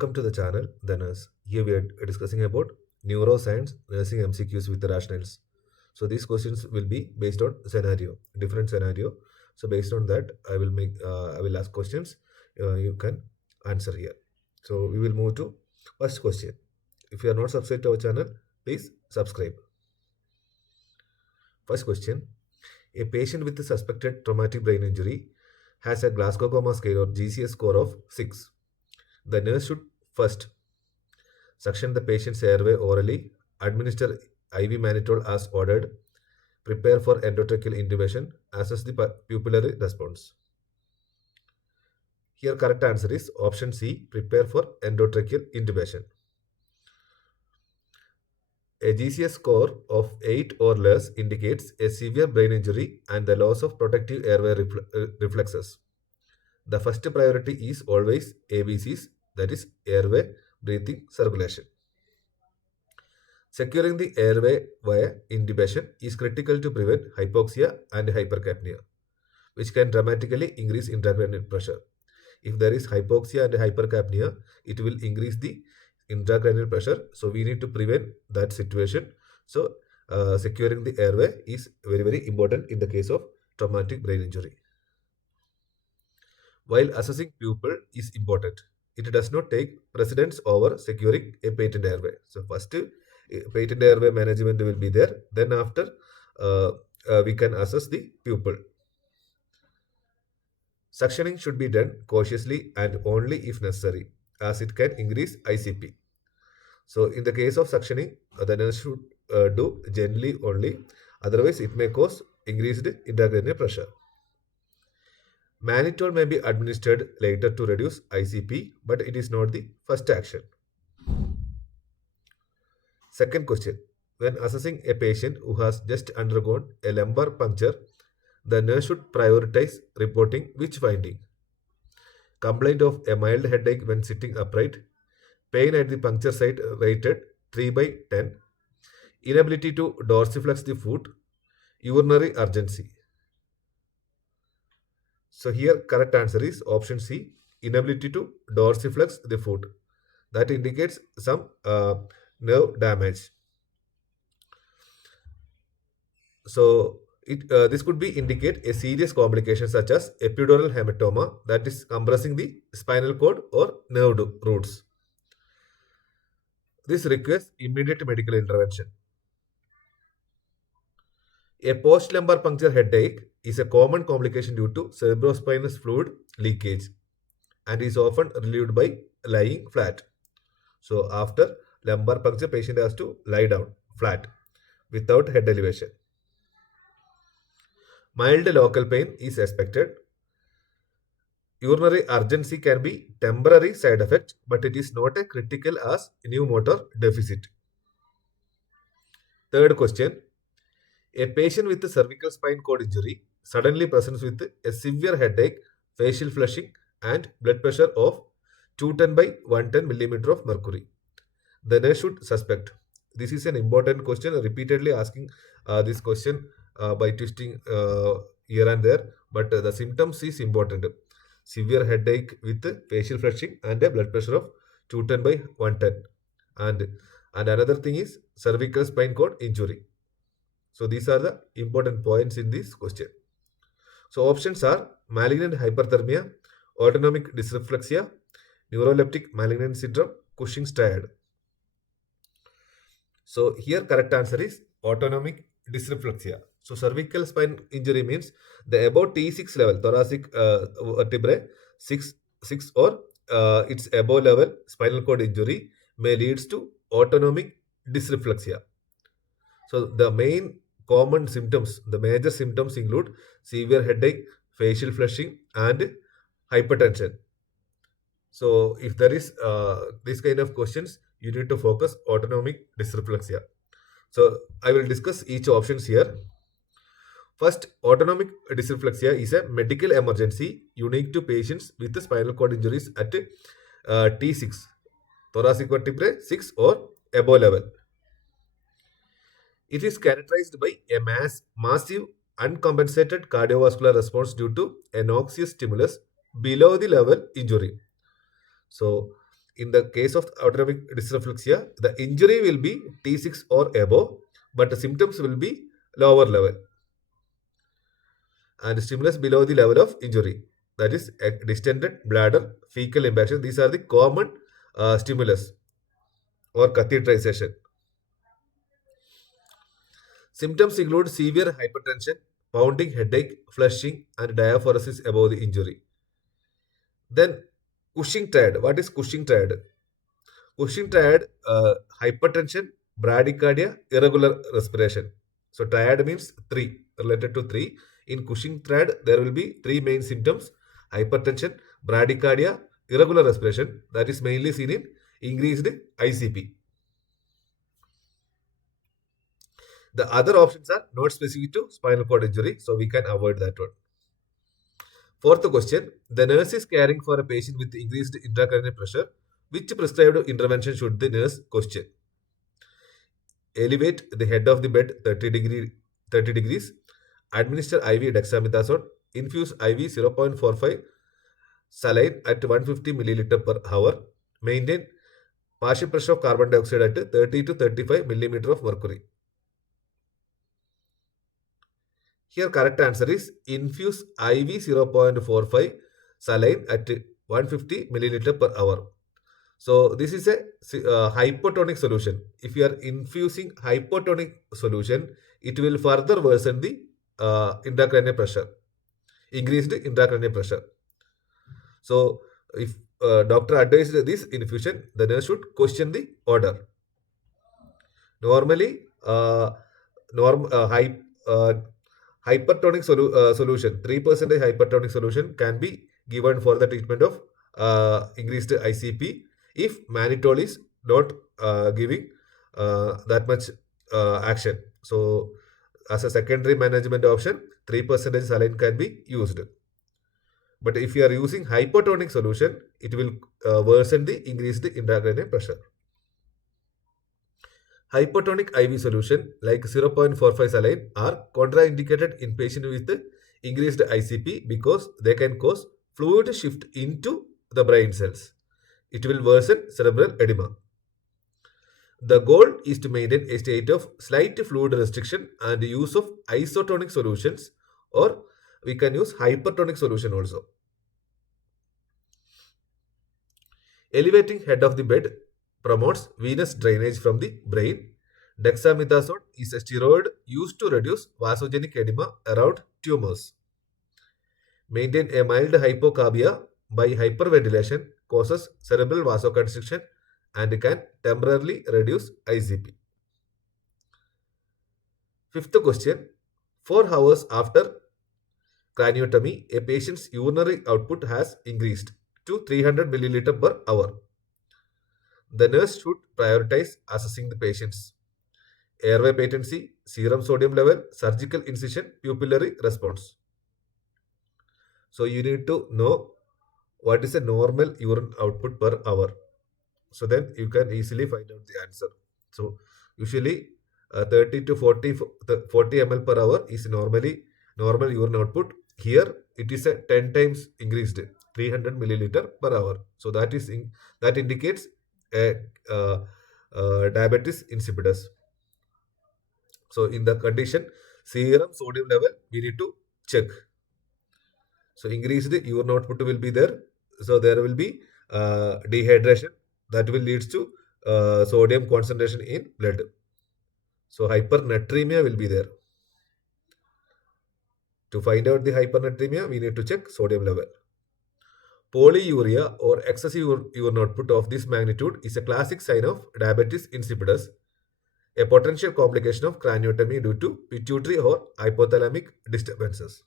welcome to the channel, The Nurse. Here we are discussing about neuroscience nursing MCQs with the rationals. So these questions will be based on different scenario. So based on that, I will ask questions. You can answer here. So we will move to first question. If you are not subscribed to our channel, please subscribe. First question: a patient with a suspected traumatic brain injury has a Glaucoma scale or GCS score of 6. The nurse should first suction the patient's airway orally, administer IV mannitol as ordered, prepare for endotracheal intubation, assess the pupillary response. Here correct answer is option C, prepare for endotracheal intubation. A GCS score of 8 or less indicates a severe brain injury and the loss of protective airway reflexes. The first priority is always ABCs, that is airway, breathing, circulation. Securing the airway via intubation is critical to prevent hypoxia and hypercapnia, which can dramatically increase intracranial pressure. If there is hypoxia and hypercapnia, it will increase the intracranial pressure. So we need to prevent that situation. So securing the airway is very, very important in the case of traumatic brain injury. While assessing pupil is important, it does not take precedence over securing a patent airway. So first, patent airway management will be there. Then after, we can assess the pupil. Suctioning should be done cautiously and only if necessary, as it can increase ICP. So in the case of suctioning, the nurse should do gently only. Otherwise, it may cause increased intracranial pressure. Mannitol may be administered later to reduce ICP, but it is not the first action. Second question. When assessing a patient who has just undergone a lumbar puncture, the nurse should prioritize reporting which finding? Complaint of a mild headache when sitting upright, pain at the puncture site rated 3/10, inability to dorsiflex the foot, urinary urgency. So here correct answer is option C, inability to dorsiflex the foot. That indicates some nerve damage. So this could be indicate a serious complication such as epidural hematoma, that is compressing the spinal cord or nerve roots. This requires immediate medical intervention. A post-lumbar puncture headache is a common complication due to cerebrospinous fluid leakage and is often relieved by lying flat. So after lumbar puncture, patient has to lie down flat without head elevation. Mild local pain is expected. Urinary urgency can be temporary side effect, but it is not as critical as new motor deficit. Third question. A patient with a cervical spine cord injury suddenly presents with a severe headache, facial flushing, and blood pressure of 210/110 millimeter of mercury. The nurse should suspect. This is an important question, repeatedly asking this question by twisting here and there, but the symptoms is important. Severe headache with facial flushing and a blood pressure of 210/110. And another thing is cervical spine cord injury. So these are the important points in this question. So options are malignant hyperthermia, autonomic dysreflexia, neuroleptic malignant syndrome, Cushing's triad. So here correct answer is autonomic dysreflexia. So cervical spine injury means the above T6 level, thoracic vertebrae 6 or its above level spinal cord injury may leads to autonomic dysreflexia. So the main common symptoms, the major symptoms include severe headache, facial flushing, and hypertension. So if there is this kind of questions, you need to focus autonomic dysreflexia. So I will discuss each options here. First, autonomic dysreflexia is a medical emergency unique to patients with spinal cord injuries at T6, thoracic vertebrae 6 or above level. It is characterized by a massive uncompensated cardiovascular response due to a noxious stimulus below the level injury. So In the case of autonomic dysreflexia, the injury will be T6 or above, but the symptoms will be lower level and stimulus below the level of injury. That is distended bladder, fecal impaction. These are the common stimulus or catheterization. Symptoms include severe hypertension, pounding headache, flushing, and diaphoresis above the injury. Then Cushing triad. What is Cushing triad? Cushing triad, hypertension, bradycardia, irregular respiration. So triad means three, related to three. In Cushing triad, there will be three main symptoms: hypertension, bradycardia, irregular respiration. That is mainly seen in increased ICP. The other options are not specific to spinal cord injury, so we can avoid that one. Fourth question, the nurse is caring for a patient with increased intracranial pressure. Which prescribed intervention should the nurse question? Elevate the head of the bed 30 degrees, administer IV dexamethasone, infuse IV 0.45 saline at 150 milliliter per hour, maintain partial pressure of carbon dioxide at 30 to 35 millimeter of mercury. Here correct answer is infuse IV 0.45 saline at 150 milliliter per hour. So this is a hypotonic solution. If you are infusing hypotonic solution, it will further worsen the intracranial pressure, increased intracranial pressure. So if doctor advised this infusion, the nurse should question the order. Normally, hypertonic solution, 3% hypertonic solution can be given for the treatment of increased ICP if mannitol is not giving that much action. So as a secondary management option, 3% saline can be used. But if you are using hypotonic solution, it will worsen the increased intracranial pressure. Hypotonic IV solution like 0.45 saline are contraindicated in patients with increased ICP because they can cause fluid shift into the brain cells. It will worsen cerebral edema. The goal is to maintain a state of slight fluid restriction and use of isotonic solutions, or we can use hypertonic solution also. Elevating head of the bed promotes venous drainage from the brain. Dexamethasone is a steroid used to reduce vasogenic edema around tumors. Maintain a mild hypocarbia by hyperventilation causes cerebral vasoconstriction and can temporarily reduce ICP. Fifth question, 4 hours after craniotomy, a patient's urinary output has increased to 300 milliliter per hour. The nurse should prioritize assessing the patient's airway patency, serum sodium level, surgical incision, pupillary response. So you need to know what is a normal urine output per hour. So then you can easily find out the answer. So usually 30 to 40 ml per hour is normally normal urine output. Here it is a 10 times increased, 300 milliliter per hour. So that indicates a diabetes insipidus. So in the condition, serum sodium level we need to check. So increased urine output will be there. So there will be dehydration that will lead to sodium concentration in blood. So hypernatremia will be there. To find out the hypernatremia, we need to check sodium level. Polyuria or excessive urine output of this magnitude is a classic sign of diabetes insipidus, a potential complication of craniotomy due to pituitary or hypothalamic disturbances.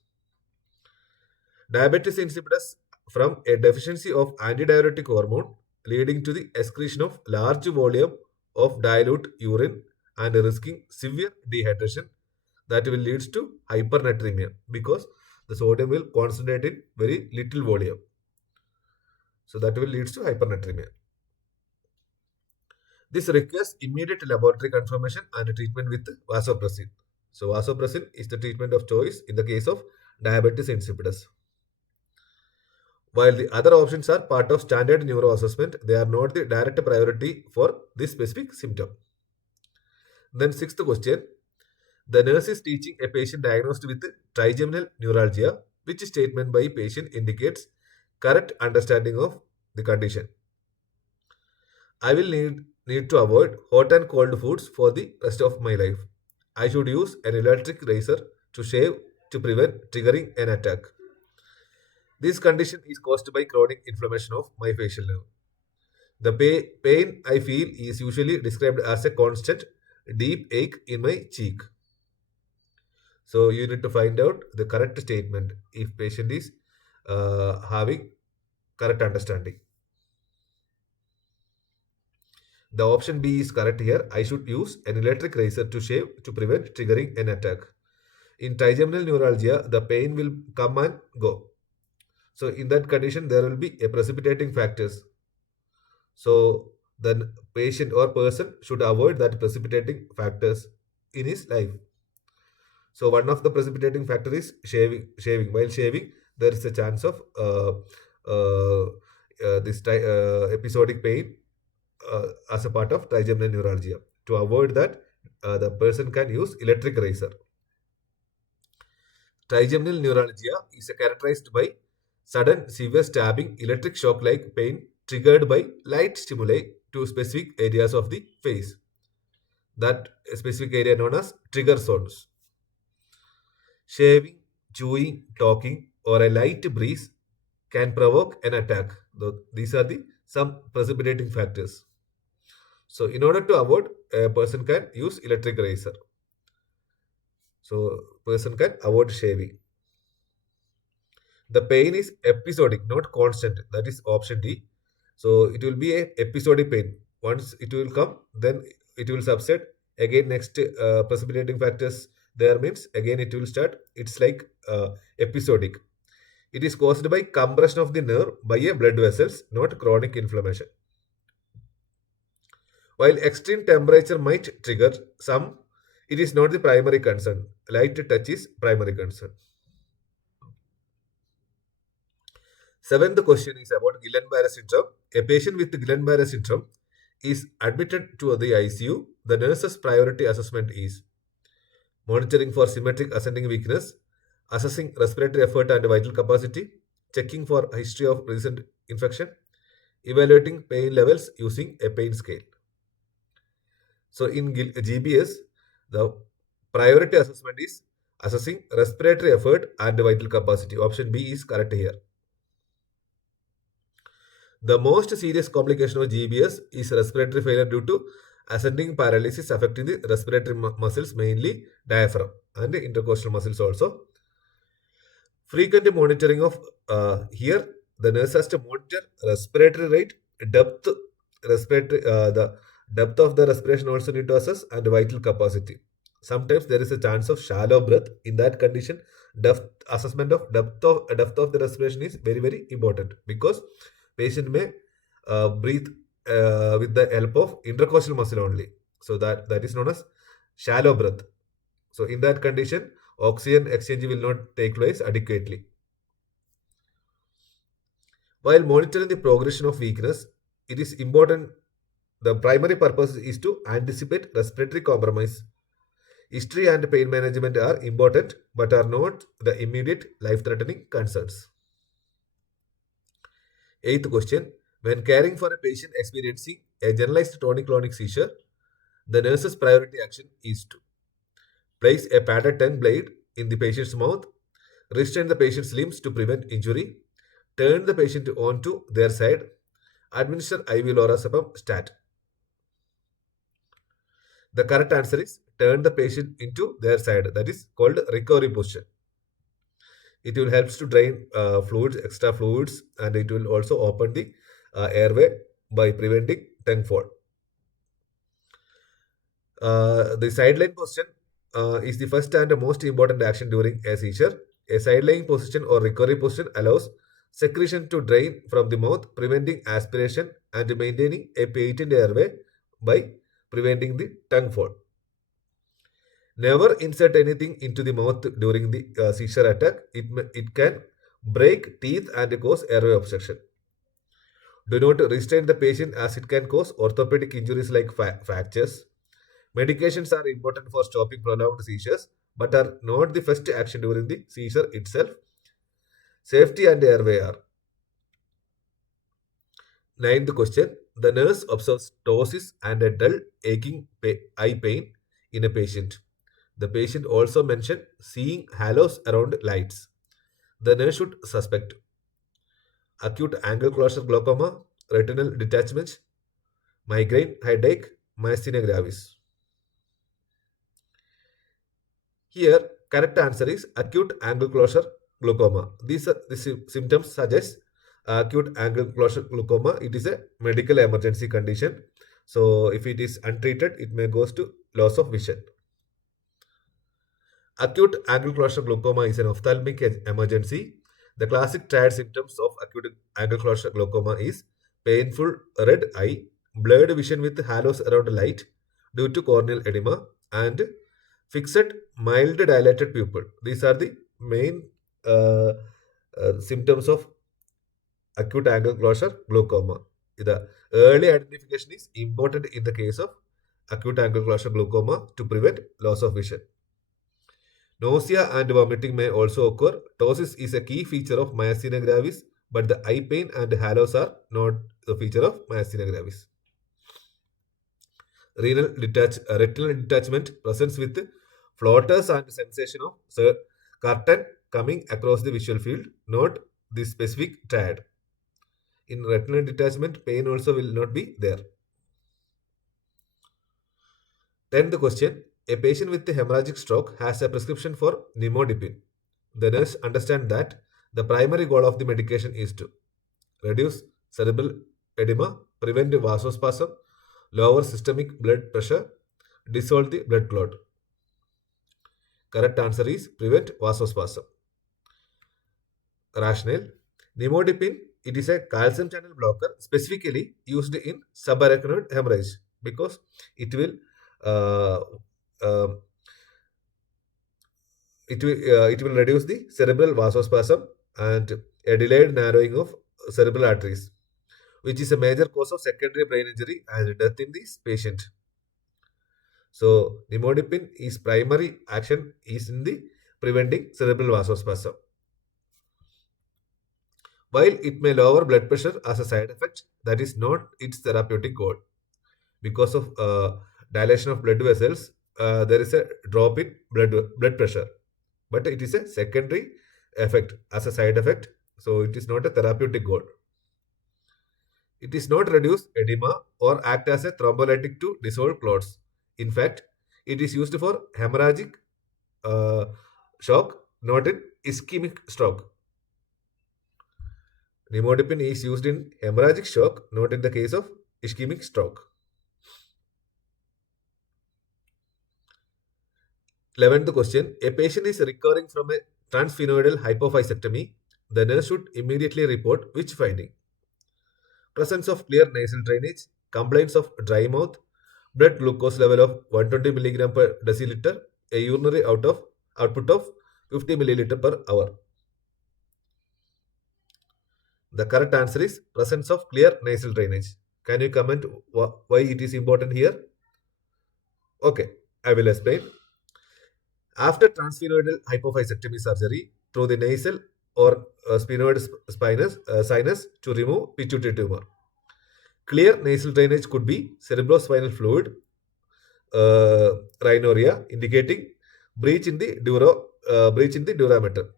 Diabetes insipidus from a deficiency of antidiuretic hormone leading to the excretion of large volume of dilute urine and risking severe dehydration that will lead to hypernatremia because the sodium will concentrate in very little volume. So that will lead to hypernatremia. This requires immediate laboratory confirmation and treatment with vasopressin. So vasopressin is the treatment of choice in the case of diabetes insipidus. while the other options are part of standard neuro assessment. They are not the direct priority for this specific symptom. Then sixth question, the nurse is teaching a patient diagnosed with trigeminal neuralgia. Which statement by patient indicates correct understanding of the condition? I will need to avoid hot and cold foods for the rest of my life. I should use an electric razor to shave to prevent triggering an attack. This condition is caused by chronic inflammation of my facial nerve. The pain I feel is usually described as a constant deep ache in my cheek. So you need to find out the correct statement if patient is having correct understanding. The option B is correct here. I should use an electric razor to shave to prevent triggering an attack. In trigeminal neuralgia, the pain will come and go. So in that condition, there will be a precipitating factors. So the patient or person should avoid that precipitating factors in his life. So one of the precipitating factor is shaving. While shaving, there is a chance of this episodic pain as a part of trigeminal neuralgia. To avoid that, the person can use electric razor. Trigeminal neuralgia is characterized by sudden severe stabbing electric shock-like pain triggered by light stimuli to specific areas of the face. That specific area known as trigger zones. Shaving, chewing, talking, or a light breeze can provoke an attack. These are the some precipitating factors. So in order to avoid, a person can use electric razor. So person can avoid shaving. The pain is episodic, not constant. That is option D. So it will be a episodic pain. Once it will come, then it will subside. Again, next precipitating factors there means again it will start. It's like episodic. It is caused by compression of the nerve by a blood vessels, not chronic inflammation. While extreme temperature might trigger some, it is not the primary concern. Light touch is primary concern. Seventh question is about Guillain-Barré syndrome. A patient with Guillain-Barré syndrome is admitted to the ICU. The nurse's priority assessment is monitoring for symmetric ascending weakness, assessing respiratory effort and vital capacity, checking for history of recent infection, evaluating pain levels using a pain scale. So in GBS, the priority assessment is assessing respiratory effort and vital capacity. Option B is correct here. The most serious complication of GBS is respiratory failure due to ascending paralysis affecting the respiratory muscles, mainly diaphragm and intercostal muscles also. Frequent monitoring of here, the nurse has to monitor respiratory rate, depth, the depth of the respiration also need to assess, and vital capacity. Sometimes there is a chance of shallow breath. In that condition, assessment of depth of the respiration is very important, because patient may breathe with the help of intercostal muscle only. So that is known as shallow breath. So in that condition, oxygen exchange will not take place adequately. While monitoring the progression of weakness, it is important. The primary purpose is to anticipate respiratory compromise. History and pain management are important but are not the immediate life-threatening concerns. Eighth question. When caring for a patient experiencing a generalized tonic-clonic seizure, the nurse's priority action is to place a padded tongue blade in the patient's mouth, restrain the patient's limbs to prevent injury, turn the patient onto their side, administer IV lorazepam stat. The correct answer is turn the patient into their side. That is called recovery position. It will help to drain fluids, extra fluids, and it will also open the airway by preventing tongue fall. The sideline position is the first and most important action during a seizure. A sideline position or recovery position allows secretion to drain from the mouth, preventing aspiration and maintaining a patent airway by preventing the tongue fall. Never insert anything into the mouth during the seizure attack. It can break teeth and cause airway obstruction. Do not restrain the patient as it can cause orthopedic injuries like fractures. Medications are important for stopping prolonged seizures but are not the first action during the seizure itself. Safety and airway are. Ninth question. The nurse observes ptosis and a dull aching eye pain in a patient. The patient also mentioned seeing halos around lights. The nurse should suspect acute angle closure glaucoma, retinal detachment, migraine, headache, myasthenia gravis. Here, correct answer is acute angle closure glaucoma. These symptoms suggest acute angle closure glaucoma. It is a medical emergency condition. So, if it is untreated, it may goes to loss of vision. Acute angle closure glaucoma is an ophthalmic emergency. The classic triad symptoms of acute angle closure glaucoma is painful red eye, blurred vision with halos around light due to corneal edema, and fixed mild dilated pupil. These are the main symptoms of acute angle closure glaucoma. The early identification is important in the case of acute angle closure glaucoma to prevent loss of vision. Nausea and vomiting may also occur. Ptosis is a key feature of myasthenia gravis, but the eye pain and halos are not the feature of myasthenia gravis. Retinal detachment presents with floaters and sensation of curtain coming across the visual field, not the specific triad. In retinal detachment, pain also will not be there. 10th question. A patient with a hemorrhagic stroke has a prescription for nimodipine. The nurse understands that the primary goal of the medication is to reduce cerebral edema, prevent vasospasm, lower systemic blood pressure, dissolve the blood clot. Correct answer is prevent vasospasm. Rationale. Nimodipine, it is a calcium channel blocker specifically used in subarachnoid hemorrhage because it will uh, um, it will reduce the cerebral vasospasm and a delayed narrowing of cerebral arteries, which is a major cause of secondary brain injury and death in this patient. So, nimodipine is primary action is in the preventing cerebral vasospasm. While it may lower blood pressure as a side effect, that is not its therapeutic goal. Because of dilation of blood vessels, there is a drop in blood pressure, but it is a secondary effect as a side effect. So it is not a therapeutic goal. It is not reduce edema or act as a thrombolytic to dissolve clots. In fact, it is used for hemorrhagic uh, shock, not in ischemic stroke. Nimodipine is used in hemorrhagic shock, not in the case of ischemic stroke. 11th question. A patient is recovering from a transsphenoidal hypophysectomy. The nurse should immediately report which finding? Presence of clear nasal drainage, complaints of dry mouth, blood glucose level of 120 mg per deciliter, a urinary output of 50 milliliter per hour. The correct answer is presence of clear nasal drainage. Can you comment why it is important here? Okay, I will explain. After transsphenoidal hypophysectomy surgery through the nasal or sphenoid sinus to remove pituitary tumor. Clear nasal drainage could be cerebrospinal fluid, rhinorrhea, indicating breach in the durameter.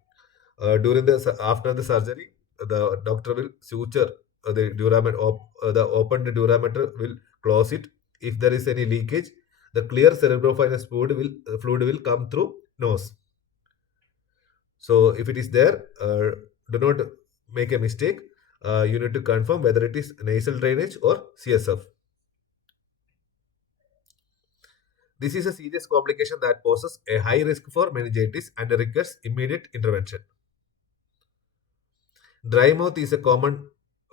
After the surgery, the doctor will suture the durameter. The opened durameter will close it. If there is any leakage, the clear cerebrospinous fluid will come through nose. So if it is there, do not make a mistake. You need to confirm whether it is nasal drainage or CSF. This is a serious complication that poses a high risk for meningitis and requires immediate intervention. Dry mouth is a common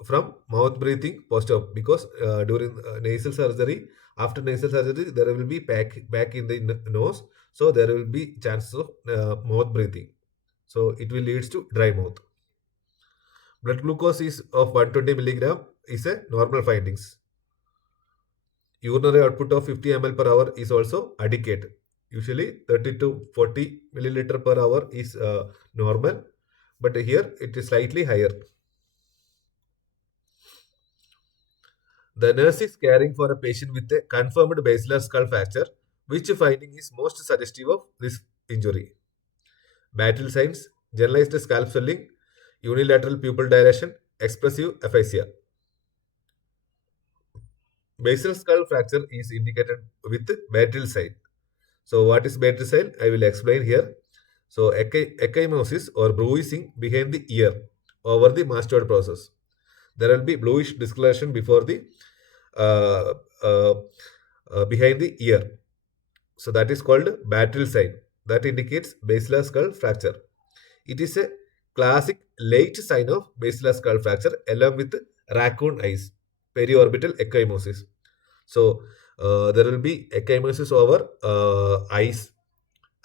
from mouth breathing post-op because during nasal surgery, after nasal surgery, there will be back in the nose, so there will be chances of mouth breathing. So it will leads to dry mouth. Blood glucose is of 120 milligram is a normal findings. Urinary output of 50 ml per hour is also adequate. Usually 30 to 40 milliliter per hour is normal, but here it is slightly higher. The nurse is caring for a patient with a confirmed basilar skull fracture. Which finding is most suggestive of this injury? Battle signs, generalized scalp swelling, unilateral pupil dilation, expressive aphasia. Basilar skull fracture is indicated with battle sign. So what is battle sign? I will explain here. So ecchymosis or bruising behind the ear over the mastoid process. There will be bluish discoloration before the uh, uh, behind the ear. So that is called battle sign. That indicates basilar skull fracture. It is a classic late sign of basilar skull fracture along with raccoon eyes, periorbital ecchymosis. So there will be ecchymosis over eyes,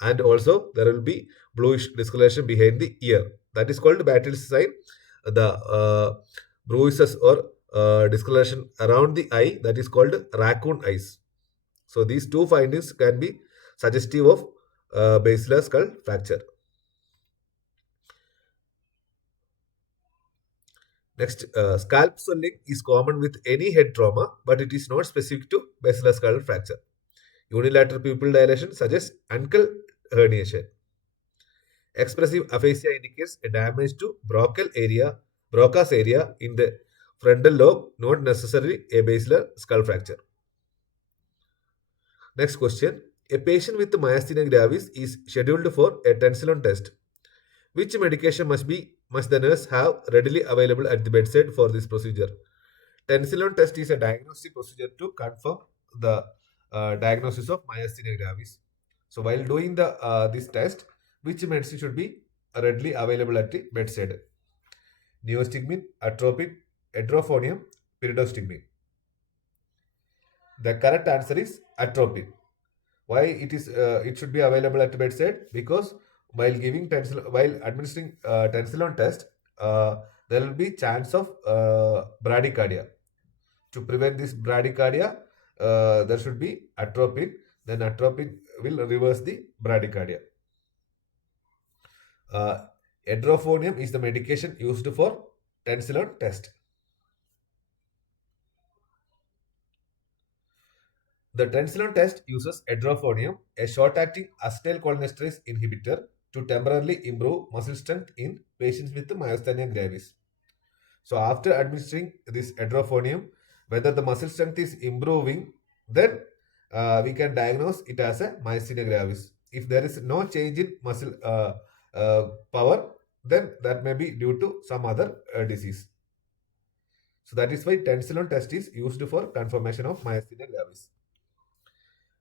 and also there will be bluish discoloration behind the ear. That is called battle sign. The bruises or discoloration around the eye, that is called raccoon eyes. So these two findings can be suggestive of basilar skull fracture. Next, scalp swelling is common with any head trauma, but it is not specific to basilar skull fracture. Unilateral pupil dilation suggests ankle herniation. Expressive aphasia indicates a damage to Broca's area in the frontal lobe, not necessarily a basilar skull fracture. Next question. A patient with myasthenia gravis is scheduled for a tensilon test. Which medication must the nurse have readily available at the bedside for this procedure? Tensilon test is a diagnostic procedure to confirm the diagnosis of myasthenia gravis. So while doing the this test, which medicine should be readily available at the bedside? Neostigmine, atropine, edrophonium, pyridostigmine. The correct answer is atropine. Why it should be available at the bedside? Because while administering tensilon test, there will be chance of bradycardia. To prevent this bradycardia, there should be atropine. Then atropine will reverse the bradycardia. Edrophonium is the medication used for tensilon test. The tensilon test uses edrophonium, a short-acting acetylcholinesterase inhibitor, to temporarily improve muscle strength in patients with myasthenia gravis. So after administering this edrophonium, whether the muscle strength is improving, then we can diagnose it as a myasthenia gravis. If there is no change in muscle power, then that may be due to some other disease. So that is why tensilon test is used for confirmation of myasthenia gravis.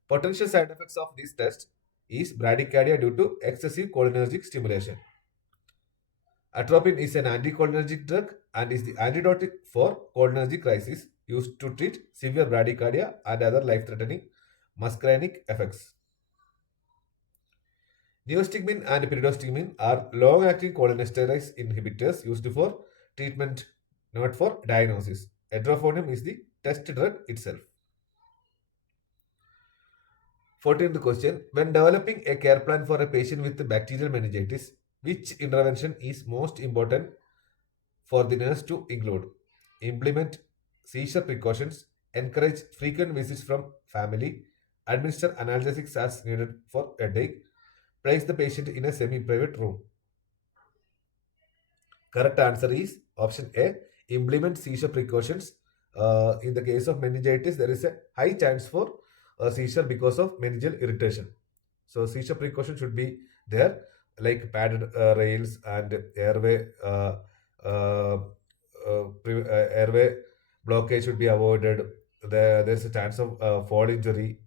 Potential side effects of this test is bradycardia due to excessive cholinergic stimulation. Atropine is an anticholinergic drug and is the antidote for cholinergic crisis used to treat severe bradycardia and other life-threatening muscarinic effects. Neostigmine and pyridostigmine are long-acting cholinesterase inhibitors used for treatment, not for diagnosis. Edrophonium is the test drug itself. 14th question. When developing a care plan for a patient with bacterial meningitis, which intervention is most important for the nurse to include? Implement seizure precautions, encourage frequent visits from family, administer analgesics as needed for headache, place the patient in a semi-private room. Correct answer is option A. Implement seizure precautions. In the case of meningitis, there is a high chance for seizure because of meningeal irritation. So seizure precaution should be there, like padded rails and airway airway blockage should be avoided. There's a chance of fall injury.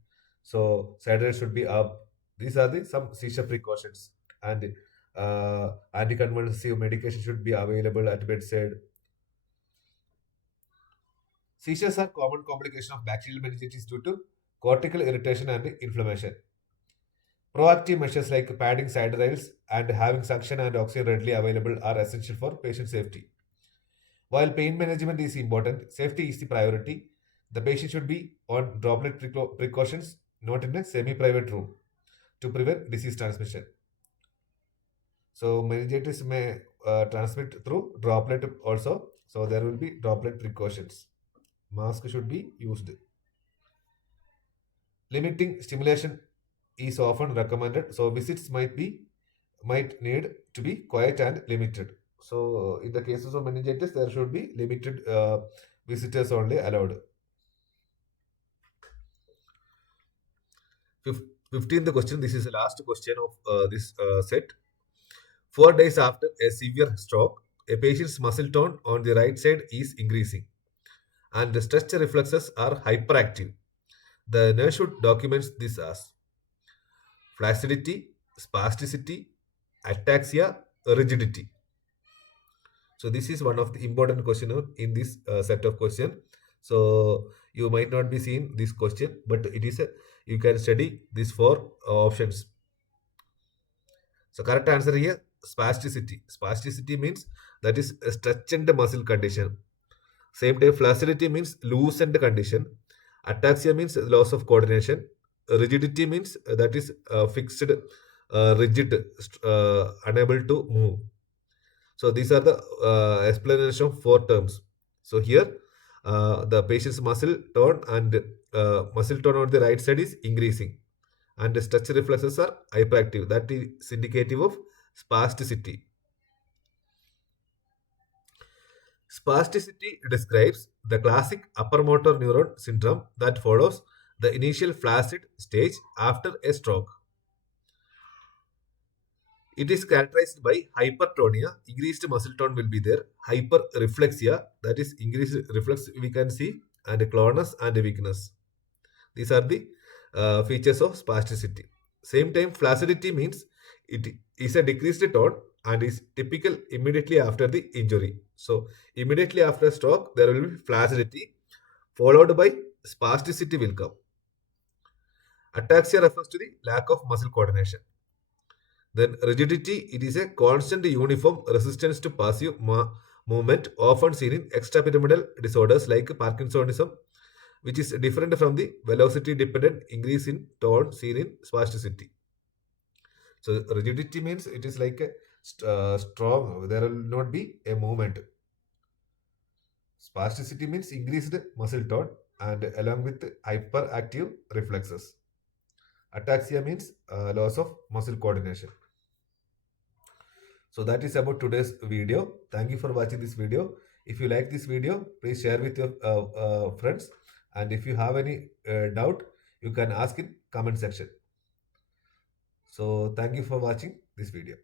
So side rails should be up. These are the some seizure precautions, and anticonvulsive medication should be available at bedside. Seizures are common complication of bacterial meningitis due to cortical irritation and inflammation. Proactive measures like padding side rails and having suction and oxygen readily available are essential for patient safety. While pain management is important, safety is the priority. The patient should be on droplet precautions, not in a semi-private room, to prevent disease transmission. So meningitis may transmit through droplet also. So there will be droplet precautions. Mask should be used. Limiting stimulation is often recommended. So visits might need to be quiet and limited. So in the cases of meningitis, there should be limited visitors only allowed. 15th question. This is the last question of this set. 4 days after a severe stroke, a patient's muscle tone on the right side is increasing and the stretch reflexes are hyperactive. The nurse should document this as flaccidity, spasticity, ataxia, rigidity. So this is one of the important question in this set of question. So you might not be seeing this question, but it is you can study these four options. So correct answer here, spasticity. Spasticity means that is a stretched muscle condition. Same time, flaccidity means loosened condition. Ataxia means loss of coordination. Rigidity means that is fixed, rigid, unable to move. So these are the explanation of four terms. So here, the patient's muscle tone and muscle tone on the right side is increasing, and the stretch reflexes are hyperactive. That is indicative of spasticity. Spasticity describes the classic upper motor neuron syndrome that follows the initial flaccid stage after a stroke. It is characterized by hypertonia, increased muscle tone will be there, hyperreflexia, that is increased reflex we can see, and clonus and weakness. These are the features of spasticity. Same time, flaccidity means it is a decreased tone and is typical immediately after the injury. So immediately after stroke, there will be flaccidity followed by spasticity will come. Ataxia refers to the lack of muscle coordination. Then rigidity, it is a constant uniform resistance to passive movement often seen in extrapyramidal disorders like Parkinsonism, which is different from the velocity dependent increase in tone seen in spasticity. So rigidity means it is like a strong, there will not be a movement. Spasticity means increased muscle tone and along with hyperactive reflexes. Ataxia means loss of muscle coordination. So that is about today's video. Thank you for watching this video. If you like this video, please share with your friends. And if you have any doubt, you can ask in comment section. So thank you for watching this video.